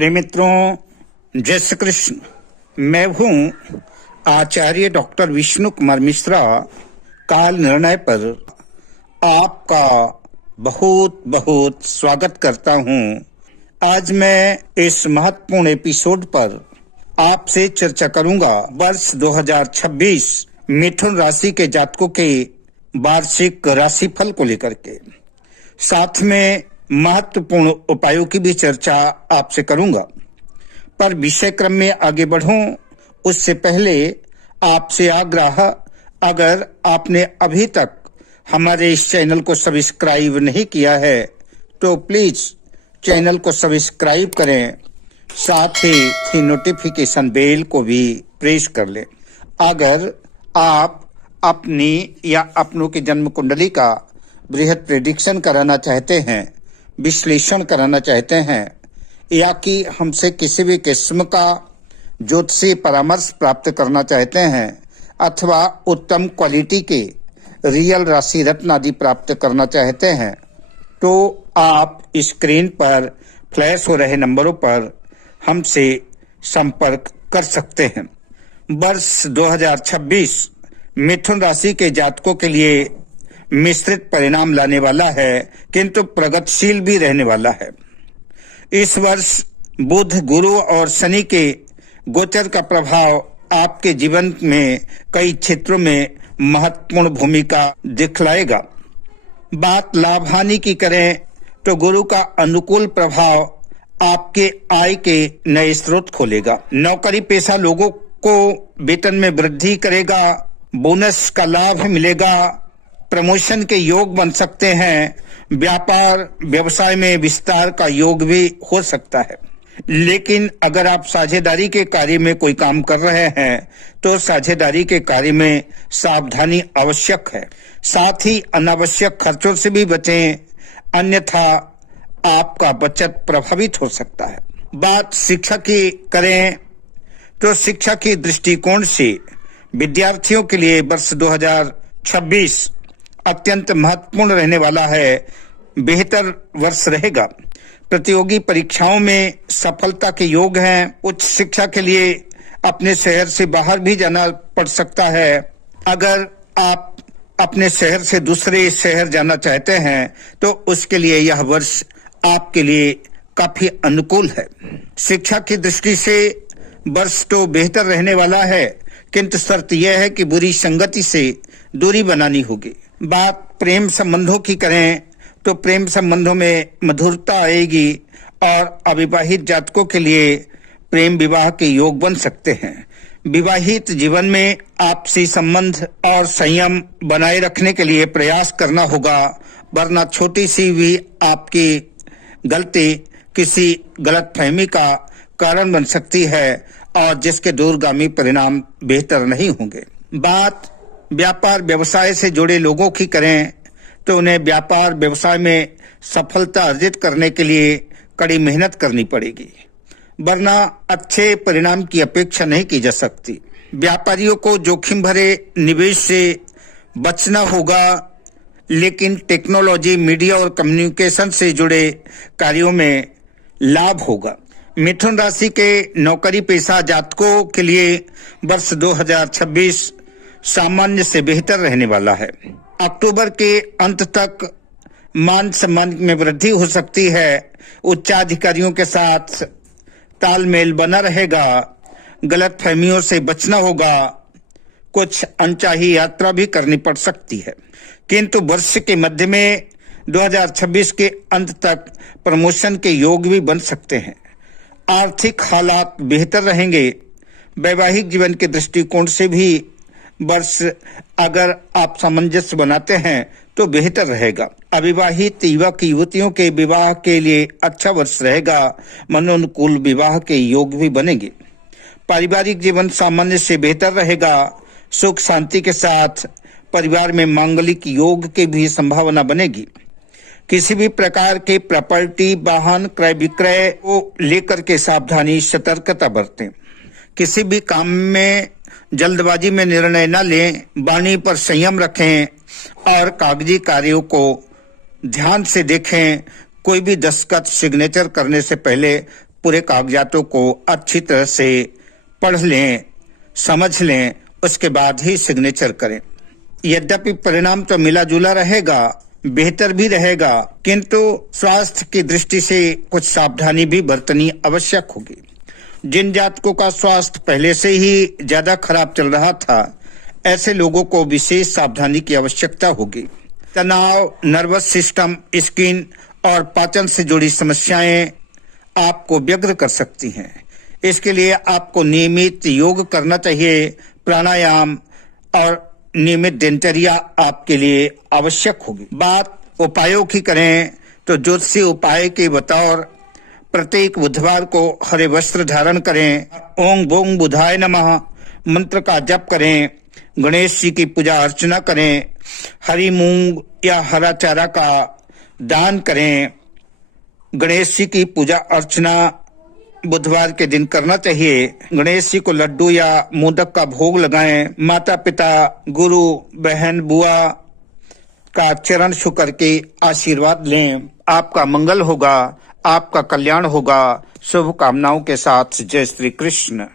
प्रिय मित्रों, जय श्री कृष्ण। मैं हूं आचार्य डॉक्टर विष्णु कुमार मिश्रा। काल निर्णय पर आपका बहुत बहुत स्वागत करता हूं। आज मैं इस महत्वपूर्ण एपिसोड पर आपसे चर्चा करूंगा वर्ष 2026 मिथुन राशि के जातकों के वार्षिक राशिफल को लेकर के। साथ में महत्वपूर्ण उपायों की भी चर्चा आपसे करूंगा। पर विषय क्रम में आगे बढ़ूं उससे पहले आपसे आग्रह, अगर आपने अभी तक हमारे इस चैनल को सब्सक्राइब नहीं किया है तो प्लीज चैनल को सब्सक्राइब करें, साथ ही नोटिफिकेशन बेल को भी प्रेस कर लें। अगर आप अपनी या अपनों की जन्म कुंडली का बृहद प्रेडिक्शन कराना चाहते हैं, विश्लेषण कराना चाहते हैं, या कि हमसे किसी भी किस्म का ज्योतिषीय परामर्श प्राप्त करना चाहते हैं, अथवा उत्तम क्वालिटी के रियल राशि रत्न आदि प्राप्त करना चाहते हैं, तो आप स्क्रीन पर फ्लैश हो रहे नंबरों पर हमसे संपर्क कर सकते हैं। वर्ष 2026 मिथुन राशि के जातकों के लिए मिश्रित परिणाम लाने वाला है, किंतु प्रगतिशील भी रहने वाला है। इस वर्ष बुध, गुरु और शनि के गोचर का प्रभाव आपके जीवन में कई क्षेत्रों में महत्वपूर्ण भूमिका दिखलाएगा। बात लाभ हानि की करें तो गुरु का अनुकूल प्रभाव आपके आय के नए स्रोत खोलेगा। नौकरी पेशा लोगों को वेतन में वृद्धि करेगा, बोनस का लाभ मिलेगा, प्रमोशन के योग बन सकते हैं, व्यापार व्यवसाय में विस्तार का योग भी हो सकता है। लेकिन अगर आप साझेदारी के कार्य में कोई काम कर रहे हैं तो साझेदारी के कार्य में सावधानी आवश्यक है। साथ ही अनावश्यक खर्चों से भी बचें, अन्यथा आपका बचत प्रभावित हो सकता है। बात शिक्षा की करें तो शिक्षा की दृष्टिकोण से विद्यार्थियों के लिए वर्ष 2026 अत्यंत महत्वपूर्ण रहने वाला है, बेहतर वर्ष रहेगा। प्रतियोगी परीक्षाओं में सफलता के योग हैं। उच्च शिक्षा के लिए अपने शहर से बाहर भी जाना पड़ सकता है। अगर आप अपने शहर से दूसरे शहर जाना चाहते हैं तो उसके लिए यह वर्ष आपके लिए काफी अनुकूल है। शिक्षा की दृष्टि से वर्ष तो बेहतर रहने वाला है, किंतु शर्त यह है कि बुरी संगति से दूरी बनानी होगी। बात प्रेम संबंधों की करें तो प्रेम संबंधों में मधुरता आएगी और अविवाहित जातकों के लिए प्रेम विवाह के योग बन सकते हैं। विवाहित जीवन में आपसी संबंध और संयम बनाए रखने के लिए प्रयास करना होगा, वरना छोटी सी भी आपकी गलती किसी गलतफहमी का कारण बन सकती है और जिसके दूरगामी परिणाम बेहतर नहीं होंगे। बात व्यापार व्यवसाय से जुड़े लोगों की करें तो उन्हें व्यापार व्यवसाय में सफलता अर्जित करने के लिए कड़ी मेहनत करनी पड़ेगी, वरना अच्छे परिणाम की अपेक्षा नहीं की जा सकती। व्यापारियों को जोखिम भरे निवेश से बचना होगा, लेकिन टेक्नोलॉजी, मीडिया और कम्युनिकेशन से जुड़े कार्यों में लाभ होगा। मिथुन राशि के नौकरी पेशा जातकों के लिए वर्ष 2026 सामान्य से बेहतर रहने वाला है। अक्टूबर के अंत तक मान सम्मान में वृद्धि हो सकती है। उच्चाधिकारियों के साथ तालमेल बना रहेगा। गलतफहमियों से बचना होगा। कुछ अनचाही यात्रा भी करनी पड़ सकती है, किंतु वर्ष के मध्य में 2026 के अंत तक प्रमोशन के योग भी बन सकते हैं। आर्थिक हालात बेहतर रहेंगे। वैवाहिक जीवन के दृष्टिकोण से भी वर्ष अगर आप सामंजस्य बनाते हैं तो बेहतर रहेगा। अविवाहित युवक युवतियों के विवाह के लिए अच्छा वर्ष रहेगा। मनोनुकूल विवाह के योग भी बनेंगे। पारिवारिक जीवन सामान्य से बेहतर रहेगा। सुख शांति के साथ परिवार में मांगलिक योग की भी संभावना बनेगी। किसी भी प्रकार के प्रॉपर्टी, वाहन क्रय विक्रय को लेकर के सावधानी, सतर्कता बरतें। किसी भी काम में जल्दबाजी में निर्णय न लें, वाणी पर संयम रखें और कागजी कार्यों को ध्यान से देखें। कोई भी दस्तखत, सिग्नेचर करने से पहले पूरे कागजातों को अच्छी तरह से पढ़ लें, समझ लें, उसके बाद ही सिग्नेचर करें। यद्यपि परिणाम तो मिला जुला रहेगा, बेहतर भी रहेगा, किंतु स्वास्थ्य की दृष्टि से कुछ सावधानी भी बरतनी आवश्यक होगी। जिन जातकों का स्वास्थ्य पहले से ही ज्यादा खराब चल रहा था, ऐसे लोगों को विशेष सावधानी की आवश्यकता होगी। तनाव, नर्वस सिस्टम, स्किन और पाचन से जुड़ी समस्याएं आपको व्यग्र कर सकती हैं। इसके लिए आपको नियमित योग करना चाहिए। प्राणायाम और नियमित दिनचर्या आपके लिए आवश्यक होगी। बात उपायों की करें तो ज्योतिषीय उपाय के बतौर प्रत्येक बुधवार को हरे वस्त्र धारण करें, ओम बोंग बुधाय नमः मंत्र का जप करें, गणेश जी की पूजा अर्चना करें, हरी मूंग या हरा चारा का दान करें। गणेश जी की पूजा अर्चना बुधवार के दिन करना चाहिए। गणेश जी को लड्डू या मोदक का भोग लगाएं। माता पिता, गुरु, बहन, बुआ का चरण छू करके आशीर्वाद लें। आपका मंगल होगा, आपका कल्याण होगा। शुभकामनाओं के साथ जय श्री कृष्ण।